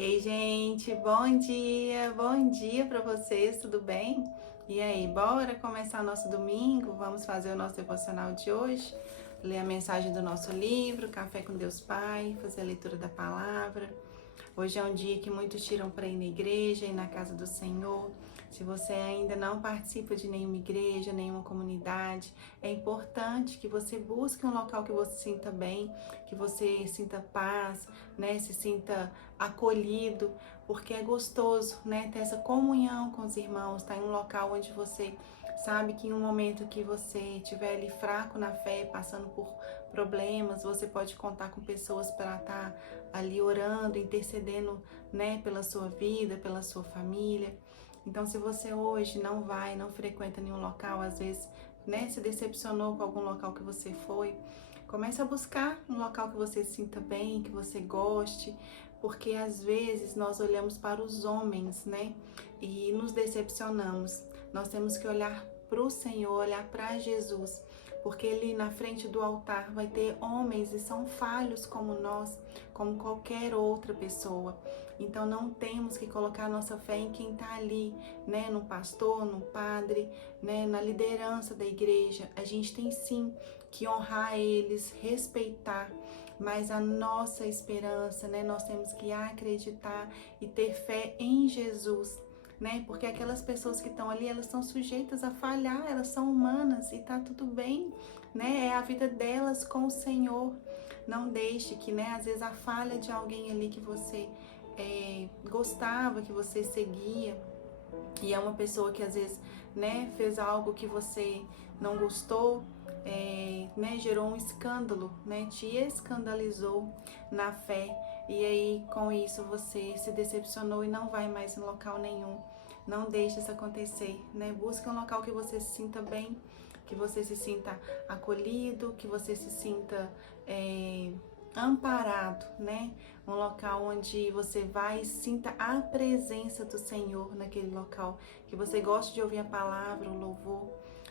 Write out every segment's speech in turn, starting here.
Ei, gente, bom dia para vocês, tudo bem? E aí, bora começar nosso domingo? Vamos fazer o nosso devocional de hoje, ler a mensagem do nosso livro, Café com Deus Pai, fazer a leitura da palavra. Hoje é um dia que muitos tiram para ir na igreja e na casa do Senhor. Se você ainda não participa de nenhuma igreja, nenhuma comunidade, é importante que você busque um local que você sinta bem, que você sinta paz, né? Se sinta acolhido, porque é gostoso, né? Ter essa comunhão com os irmãos, estar em um local onde você sabe que em um momento que você estiver ali fraco na fé, passando por problemas, você pode contar com pessoas para estar ali orando, intercedendo, né, pela sua vida, pela sua família. Então, se você hoje não frequenta nenhum local, às vezes, né, se decepcionou com algum local que você foi, comece a buscar um local que você se sinta bem, que você goste, porque às vezes nós olhamos para os homens, né, e nos decepcionamos. Nós temos que olhar para o Senhor, olhar para Jesus, porque ele na frente do altar vai ter homens e são falhos como nós, como qualquer outra pessoa. Então não temos que colocar nossa fé em quem está ali, né, no pastor, no padre, né, na liderança da igreja. A gente tem sim que honrar eles, respeitar, mas a nossa esperança, né, nós temos que acreditar e ter fé em Jesus, né? Porque aquelas pessoas que estão ali, elas são sujeitas a falhar, elas são humanas e tá tudo bem, né? É a vida delas com o Senhor. Não deixe que, né, às vezes a falha de alguém ali que você gostava, que você seguia, e é uma pessoa que às vezes, né, fez algo que você não gostou, né, gerou um escândalo, né, te escandalizou na fé, e aí com isso você se decepcionou e não vai mais em local nenhum. Não deixe isso acontecer, né? Busque um local que você se sinta bem, que você se sinta acolhido, que você se sinta amparado, né? Um local onde você vai e sinta a presença do Senhor naquele local, que você goste de ouvir a palavra, o louvor,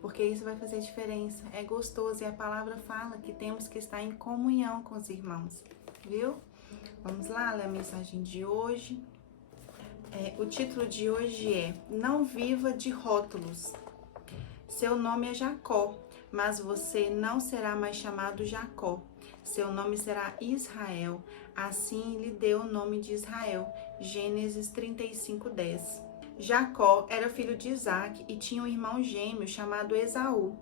porque isso vai fazer diferença. É gostoso e a palavra fala que temos que estar em comunhão com os irmãos, viu? Vamos lá ler a mensagem de hoje. O título de hoje é Não Viva de Rótulos. Seu nome é Jacó, mas você não será mais chamado Jacó. Seu nome será Israel. Assim lhe deu o nome de Israel. Gênesis 35:10. Jacó era filho de Isaque e tinha um irmão gêmeo chamado Esaú.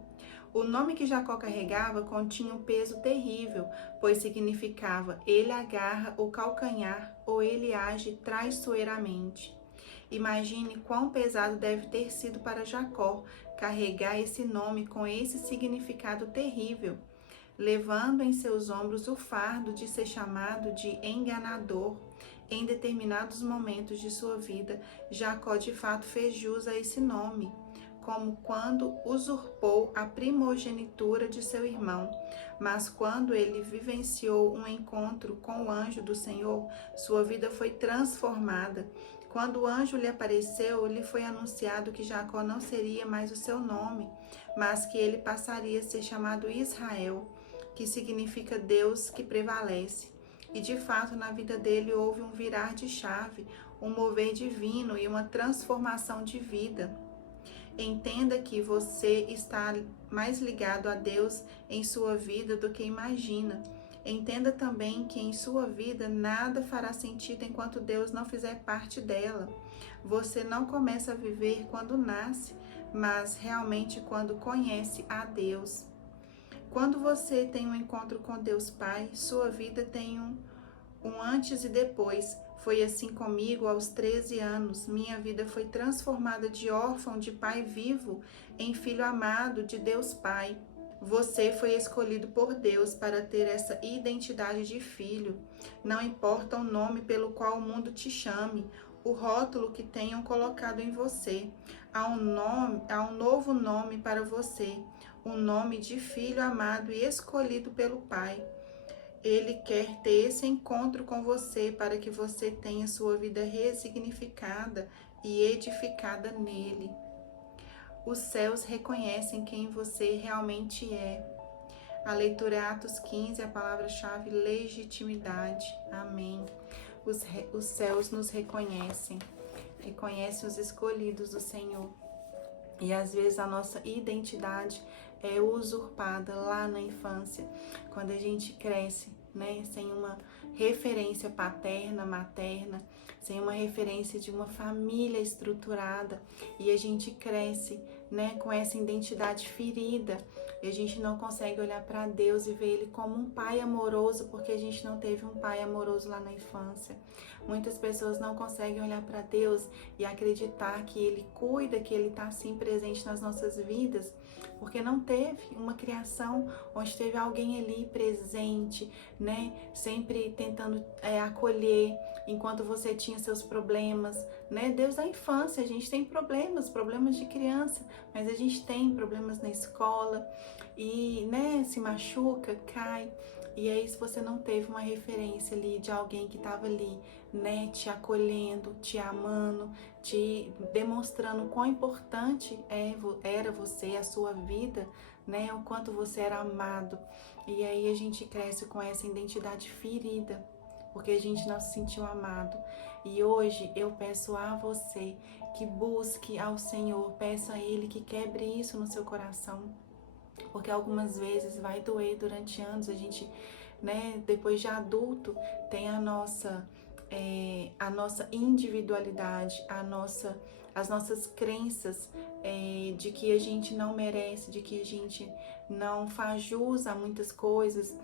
O nome que Jacó carregava continha um peso terrível, pois significava ele agarra o calcanhar ou ele age traiçoeiramente. Imagine quão pesado deve ter sido para Jacó carregar esse nome com esse significado terrível, levando em seus ombros o fardo de ser chamado de enganador. Em determinados momentos de sua vida, Jacó de fato fez jus a esse nome, como quando usurpou a primogenitura de seu irmão. Mas quando ele vivenciou um encontro com o anjo do Senhor, sua vida foi transformada. Quando o anjo lhe apareceu, lhe foi anunciado que Jacó não seria mais o seu nome, mas que ele passaria a ser chamado Israel, que significa Deus que prevalece. E de fato, na vida dele houve um virar de chave, um mover divino e uma transformação de vida. Entenda que você está mais ligado a Deus em sua vida do que imagina. Entenda também que em sua vida nada fará sentido enquanto Deus não fizer parte dela. Você não começa a viver quando nasce, mas realmente quando conhece a Deus. Quando você tem um encontro com Deus Pai, sua vida tem um antes e depois. Foi assim comigo aos 13 anos. Minha vida foi transformada de órfão de pai vivo em filho amado de Deus Pai. Você foi escolhido por Deus para ter essa identidade de filho. Não importa o nome pelo qual o mundo te chame, o rótulo que tenham colocado em você. Há um novo nome para você, um nome de filho amado e escolhido pelo Pai. Ele quer ter esse encontro com você para que você tenha sua vida ressignificada e edificada nele. Os céus reconhecem quem você realmente é. A leitura é Atos 15, a palavra-chave legitimidade. Amém. os céus nos reconhecem os escolhidos do Senhor. E às vezes a nossa identidade é usurpada lá na infância, quando a gente cresce, né, sem uma referência paterna, materna, sem uma referência de uma família estruturada, e a gente cresce, né, com essa identidade ferida, e a gente não consegue olhar para Deus e ver Ele como um pai amoroso, porque a gente não teve um pai amoroso lá na infância. Muitas pessoas não conseguem olhar para Deus e acreditar que Ele cuida, que Ele está assim presente nas nossas vidas, porque não teve uma criação onde teve alguém ali presente, né, sempre tentando acolher enquanto você tinha seus problemas, né? Deus da infância, a gente tem problemas de criança, mas a gente tem problemas na escola e, né, se machuca, cai. E aí, se você não teve uma referência ali de alguém que estava ali, né, te acolhendo, te amando, te demonstrando quão importante era você, a sua vida, né, o quanto você era amado. E aí a gente cresce com essa identidade ferida, porque a gente não se sentiu amado. E hoje eu peço a você que busque ao Senhor, peça a Ele que quebre isso no seu coração, porque algumas vezes vai doer durante anos. A gente, né, depois de adulto, tem a nossa individualidade, as nossas crenças de que a gente não merece, de que a gente não faz jus a muitas coisas,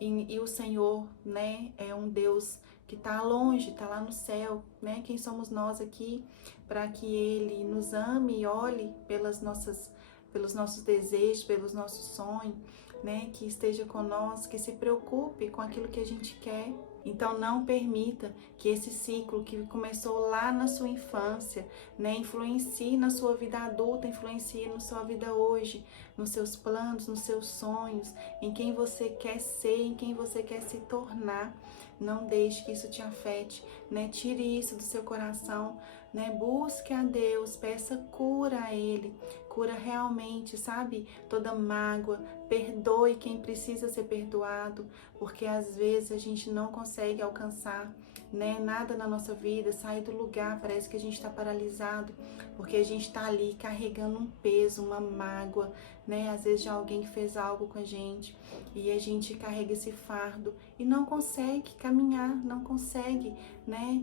e o Senhor, né, é um Deus que está longe, está lá no céu, né? Quem somos nós aqui para que Ele nos ame e olhe pelos nossos desejos, pelos nossos sonhos, né? Que esteja conosco, que se preocupe com aquilo que a gente quer. Então não permita que esse ciclo que começou lá na sua infância, né, influencie na sua vida adulta, influencie na sua vida hoje, nos seus planos, nos seus sonhos, em quem você quer ser, em quem você quer se tornar. Não deixe que isso te afete, né? Tire isso do seu coração, né? Busque a Deus, peça cura a Ele, cura realmente, sabe? Toda mágoa, perdoe quem precisa ser perdoado, porque às vezes a gente não consegue alcançar, né, nada na nossa vida, sair do lugar, parece que a gente está paralisado, porque a gente está ali carregando um peso, uma mágoa, né, às vezes de alguém que fez algo com a gente, e a gente carrega esse fardo e não consegue caminhar, não consegue, né,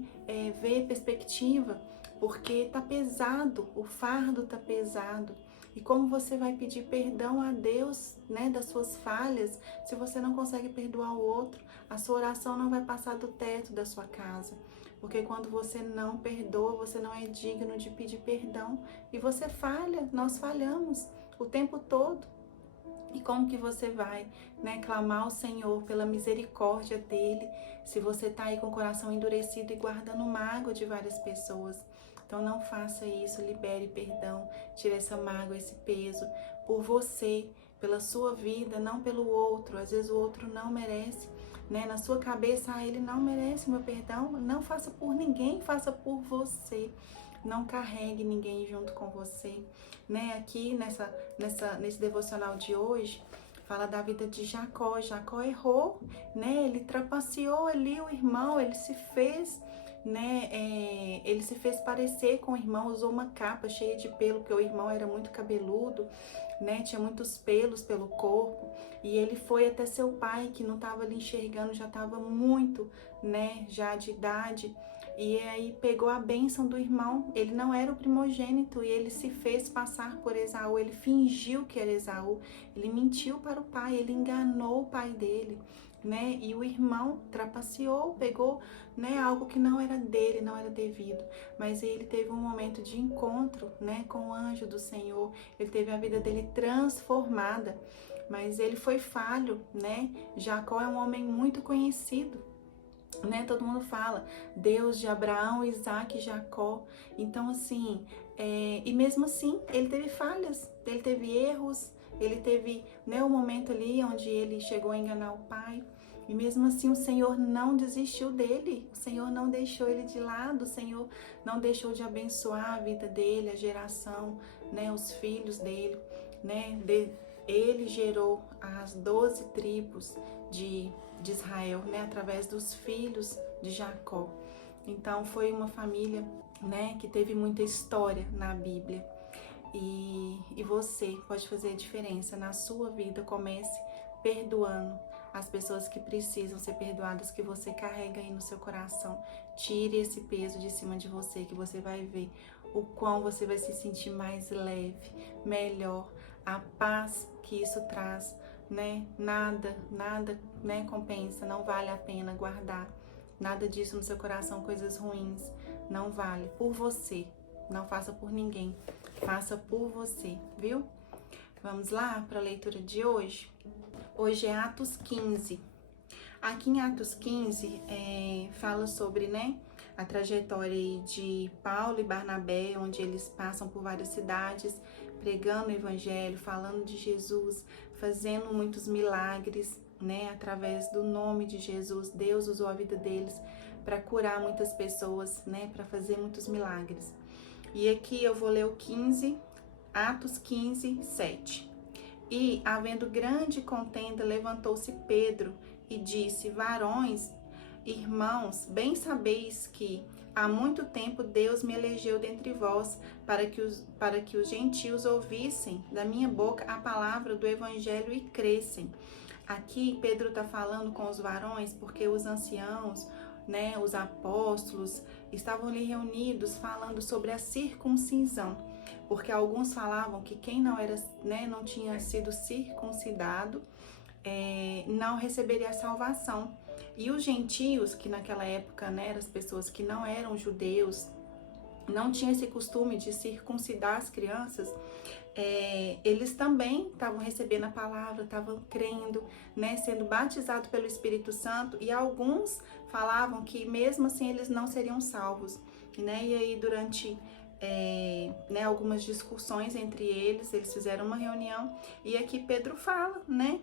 ver perspectiva, porque tá pesado, o fardo tá pesado. E como você vai pedir perdão a Deus, né, das suas falhas, se você não consegue perdoar o outro? A sua oração não vai passar do teto da sua casa. Porque quando você não perdoa, você não é digno de pedir perdão. E você falha, nós falhamos o tempo todo. E como que você vai, né, clamar ao Senhor pela misericórdia dEle, se você está aí com o coração endurecido e guardando mágoa de várias pessoas? Então não faça isso, libere perdão, tire essa mágoa, esse peso por você, pela sua vida, não pelo outro. Às vezes o outro não merece, né? Na sua cabeça, ele não merece o meu perdão. Não faça por ninguém, faça por você. Não carregue ninguém junto com você, né? Aqui nesse devocional de hoje, fala da vida de Jacó. Jacó errou, né? Ele trapaceou ali o irmão, ele se fez, né? Ele se fez parecer com o irmão, usou uma capa cheia de pelo, porque o irmão era muito cabeludo, né? Tinha muitos pelos pelo corpo. E ele foi até seu pai, que não estava ali enxergando, já estava muito, né? Já de idade. E aí pegou a bênção do irmão. Ele não era o primogênito e ele se fez passar por Esaú. Ele fingiu que era Esaú. Ele mentiu para o pai, ele enganou o pai dele, né? E o irmão trapaceou, pegou, né, algo que não era dele, não era devido. Mas ele teve um momento de encontro, né, com o anjo do Senhor. Ele teve a vida dele transformada. Mas ele foi falho, né? Jacó é um homem muito conhecido, né? Todo mundo fala Deus de Abraão, Isaac e Jacó. Então assim, e mesmo assim ele teve falhas, ele teve erros, ele teve, né, um momento ali onde ele chegou a enganar o pai. E mesmo assim o Senhor não desistiu dele, o Senhor não deixou ele de lado, o Senhor não deixou de abençoar a vida dele, a geração, né, os filhos dele, né? Ele gerou as 12 tribos de Israel, né, através dos filhos de Jacó. Então foi uma família, né, que teve muita história na Bíblia. E você pode fazer a diferença na sua vida. Comece perdoando as pessoas que precisam ser perdoadas, que você carrega aí no seu coração. Tire esse peso de cima de você, que você vai ver o quão você vai se sentir mais leve, melhor, a paz que isso traz, né? Nada, né, compensa, não vale a pena guardar nada disso no seu coração, coisas ruins, não vale. Por você, não faça por ninguém, faça por você, viu? Vamos lá para a leitura de hoje? Hoje é Atos 15. Aqui em Atos 15 fala sobre, né, a trajetória de Paulo e Barnabé, onde eles passam por várias cidades, pregando o evangelho, falando de Jesus, fazendo muitos milagres, né, através do nome de Jesus. Deus usou a vida deles para curar muitas pessoas, né, para fazer muitos milagres. E aqui eu vou ler o 15, Atos 15, 7. E, havendo grande contenda, levantou-se Pedro e disse: varões, irmãos, bem sabeis que há muito tempo Deus me elegeu dentre vós para que os gentios ouvissem da minha boca a palavra do evangelho e crescem. Aqui Pedro está falando com os varões porque os anciãos, né, os apóstolos estavam ali reunidos falando sobre a circuncisão, porque alguns falavam que quem não era, né, não tinha sido circuncidado não receberia a salvação. E os gentios, que naquela época, né, eram as pessoas que não eram judeus, não tinham esse costume de circuncidar as crianças, eles também estavam recebendo a palavra, estavam crendo, né, sendo batizados pelo Espírito Santo, e alguns falavam que mesmo assim eles não seriam salvos, né? E aí durante né, algumas discussões entre eles fizeram uma reunião, e aqui Pedro fala, né,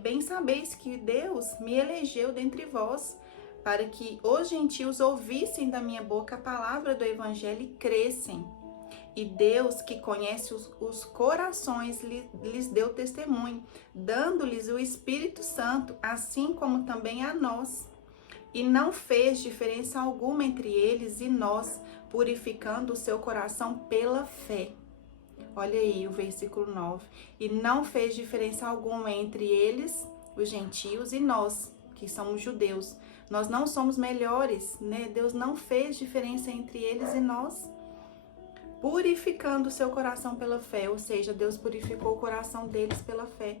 bem sabeis que Deus me elegeu dentre vós para que os gentios ouvissem da minha boca a palavra do evangelho e crescem. E Deus, que conhece os corações, lhes deu testemunho, dando-lhes o Espírito Santo, assim como também a nós. E não fez diferença alguma entre eles e nós, purificando o seu coração pela fé. Olha aí o versículo 9. E não fez diferença alguma entre eles, os gentios, e nós, que somos judeus. Nós não somos melhores, né? Deus não fez diferença entre eles e nós, purificando o seu coração pela fé. Ou seja, Deus purificou o coração deles pela fé.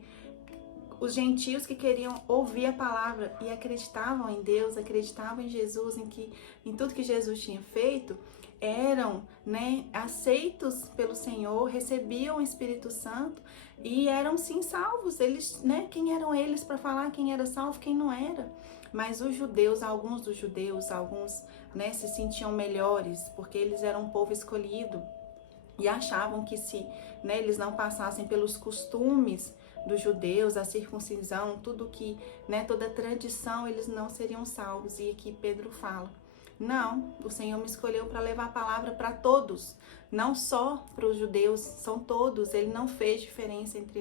Os gentios que queriam ouvir a palavra e acreditavam em Deus, acreditavam em Jesus, em tudo que Jesus tinha feito, eram, né, aceitos pelo Senhor, recebiam o Espírito Santo e eram sim salvos. Eles, né, quem eram eles para falar quem era salvo, quem não era? Mas os judeus, alguns dos judeus, né, se sentiam melhores porque eles eram um povo escolhido e achavam que se, né, eles não passassem pelos costumes dos judeus, a circuncisão, tudo que, né, toda tradição, eles não seriam salvos. E aqui Pedro fala: não, o Senhor me escolheu para levar a palavra para todos, não só para os judeus, são todos. Ele não fez diferença entre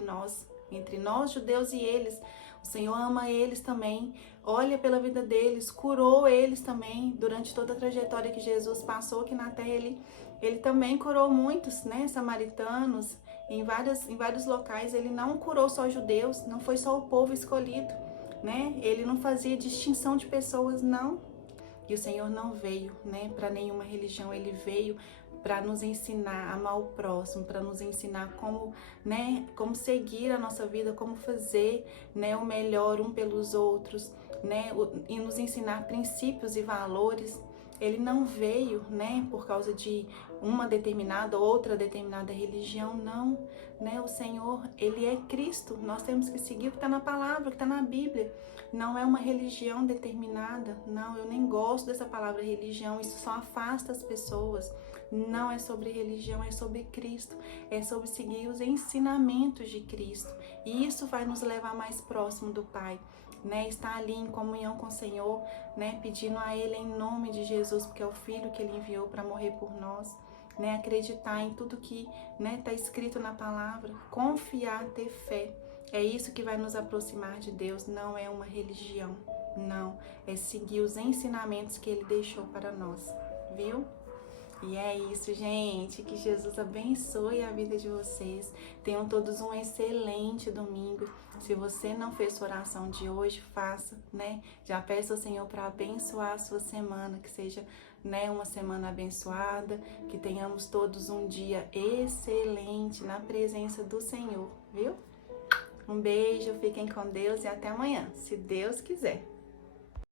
nós judeus e eles. O Senhor ama eles também, olha pela vida deles, curou eles também. Durante toda a trajetória que Jesus passou aqui na terra, ele também curou muitos, né, samaritanos, em vários locais. Ele não curou só judeus, não foi só o povo escolhido, né? Ele não fazia distinção de pessoas, não. E o Senhor não veio, né, para nenhuma religião. Ele veio para nos ensinar a amar o próximo, para nos ensinar como, né, como seguir a nossa vida, como fazer, né, o melhor um pelos outros, né, e nos ensinar princípios e valores. Ele não veio, né, por causa de uma determinada, outra determinada religião, não, né? O Senhor, Ele é Cristo. Nós temos que seguir o que está na palavra, o que está na Bíblia. Não é uma religião determinada, não. Eu nem gosto dessa palavra religião. Isso só afasta as pessoas. Não é sobre religião, é sobre Cristo. É sobre seguir os ensinamentos de Cristo. E isso vai nos levar mais próximo do Pai. Né, estar ali em comunhão com o Senhor, né, pedindo a Ele em nome de Jesus, porque é o Filho que Ele enviou para morrer por nós, né, acreditar em tudo que, né, está escrito na palavra, confiar, ter fé. É isso que vai nos aproximar de Deus, não é uma religião. Não, é seguir os ensinamentos que Ele deixou para nós, viu? E é isso, gente. Que Jesus abençoe a vida de vocês. Tenham todos um excelente domingo. Se você não fez sua oração de hoje, faça, né? Já peça ao Senhor para abençoar a sua semana, que seja, né, uma semana abençoada, que tenhamos todos um dia excelente na presença do Senhor, viu? Um beijo, fiquem com Deus e até amanhã, se Deus quiser.